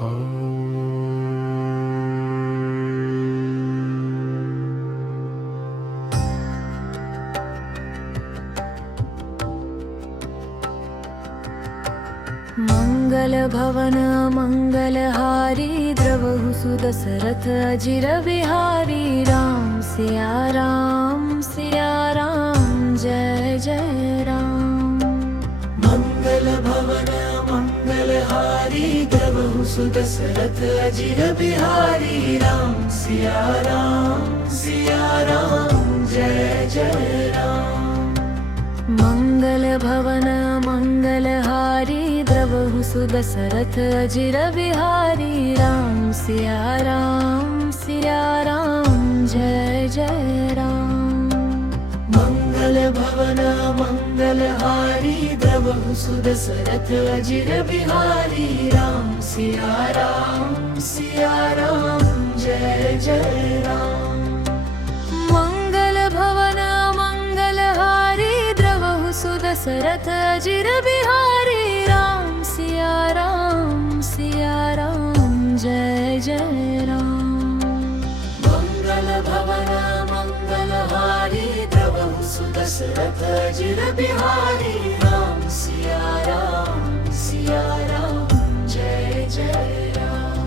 Mangal Bhavan मंगलहारी द्रवहु सुदशरथ अजिर Bihari Ram Siya Ram Jai Jai Ram. Mangal Bhavan मंगलहारी द्रवहु सुदशरथ अजिर Bihari Ram Siya Ram Jai Jai Ram. Mangal Bhavan मंगलहारी द्रवहु सुदशरथ अजिर Bihari Ram Siya Ram Jai Jai Ram. Mangal Bhavan मंगलहारी द्रवहु सुदशरथ अजिर Bihari Ram Siya Ram Jai Jai Ram. Mangal Bhavan मंगलहारी द्रवहु सुदशरथ अजिर Bihari Ram Siya Ram Jai Jai Ram. Mangal Bhavan मंगलहारी द्रवहु सुदशरथ अजिर Bihari Ram Siya Ram Jai Jai Ram.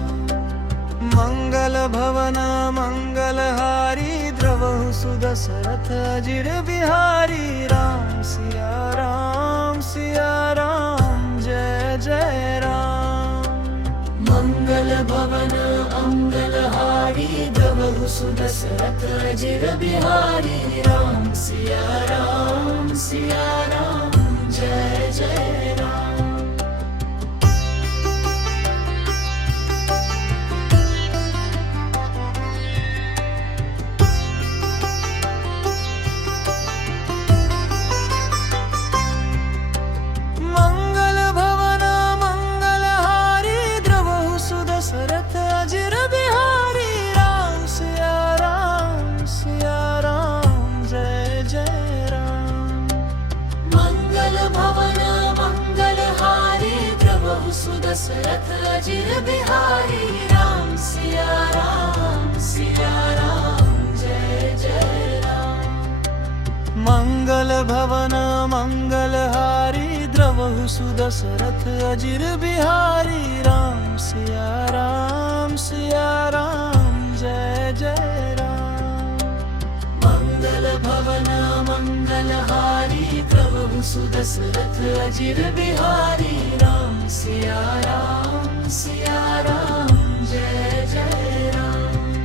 Mangal Bhavan मंगलहारी द्रवहु सुदशरथ अजिर Bihari Ram Siya Ram Jai Jai Ram. Mangal Bhavan मंगलहारी द्रवहु सुदशरथ अजिर Bihari Ram Siya Ram Jai Jai Ram. Mangal Bhavan मंगलहारी द्रवहु सुदशरथ अजिर Bihari Ram Siya Ram Jai Jai Ram. Mangal Bhavan मंगलहारी द्रवहु सुदशरथ अजिर Bihari Ram Siya Ram Jai Jai Ram. Mangal Bhavan मंगलहारी द्रवहु सुदशरथ अजिर Bihari Ram Siya Ram Jai Jai Ram. Mangal Bhavan मंगलहारी द्रवहु सुदशरथ अजिर Bihari Ram Siya Ram Jai Jai Ram.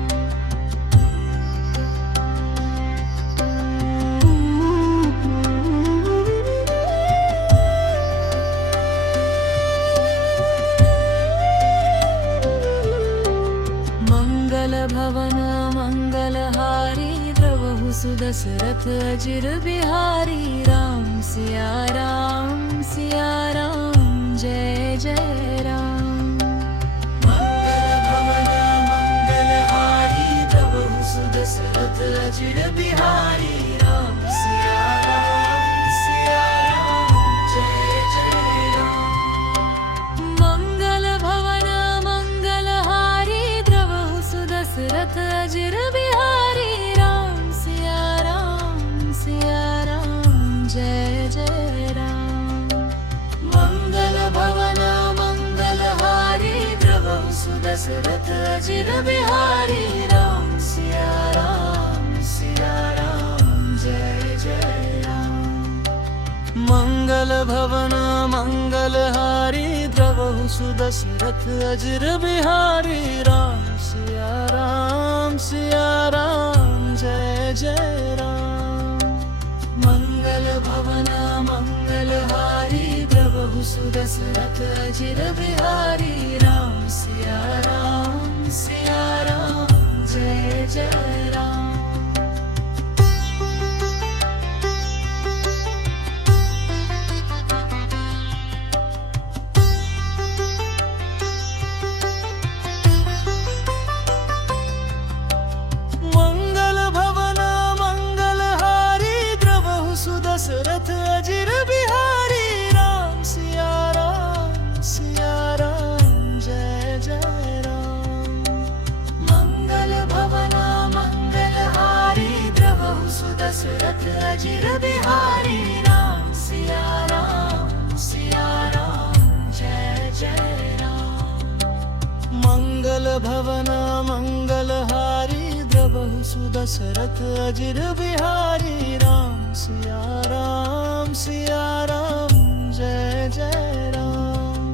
Mangal Bhavan मंगलहारी द्रवहु सुदशरथ अजिर Bihari Ram Siya Ram Jai Jai Ram. Mangal Bhavan मंगलहारी द्रवहु सुदशरथ अजिर Bihari Ram Siya Ram Jai Jai Ram. Mangal Bhavan मंगलहारी द्रवहु सुदशरथ अजिर Bihari Ram Siya Ram Jai Jai Ram. Mangal Bhavan मंगलहारी द्रवहु सुदशरथ अजिर Bihari Ram Siya Ram Jai Jai Ram. Mangal Bhavan मंगलहारी द्रवहु सुदशरथ अजिर Bihari Ram Siya Ram Jai Jai Ram. Mangal Bhavan मंगलहारी द्रवहु सुदशरथ अजिर Bihari Ram Siya Ram Jai Jai Ram. Mangal Bhavan मंगलहारी द्रवहु सुदशरथ अजिर Bihari Ram Siya Ram Jai Jai अजिर Bihari Ram Siya Ram Jai Jai Ram Mangal Bhavan मंगलहारी द्रवहु सुदशरथ अजिर Bihari Ram Siya Ram Jai Jai Ram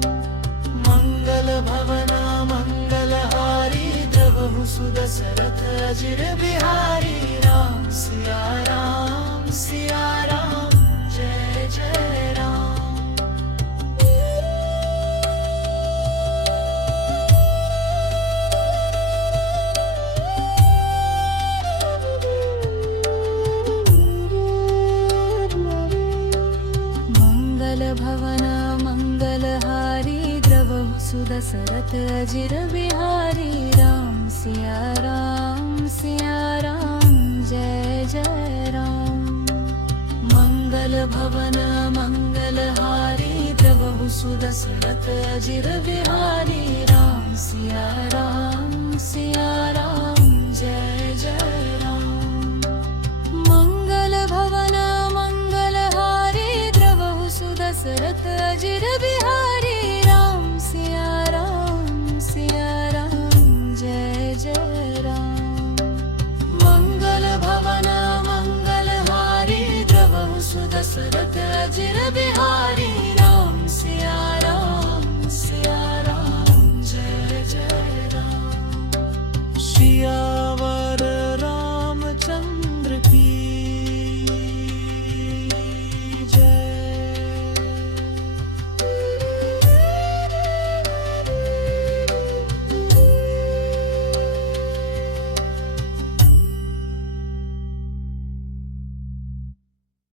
Mangal Bhavan मंगलहारी द्रवहु सुदशरथ अजिर Bihari Ram Siya Ram Jai Jai Ram Mangal Bhavan मंगलहारी द्रवहु सुदशरथ अजिर Bihari Ram Siya Ram Jai Jai Ram Mangal Bhavan मंगलहारी द्रवहु सुदशरथ अजिर Bihari Ram Siya Ram Jai Jai Ram Mangal Bhavan मंगलहारी द्रवहु सुदशरथ अजिर Bihari Ram Siya Ram Jai Jai Ram Mangal Bhavan मंगलहारी द्रवहु सुदशरथ अजिर Bihari Ram Siya Ram Jai Jai Ram Siya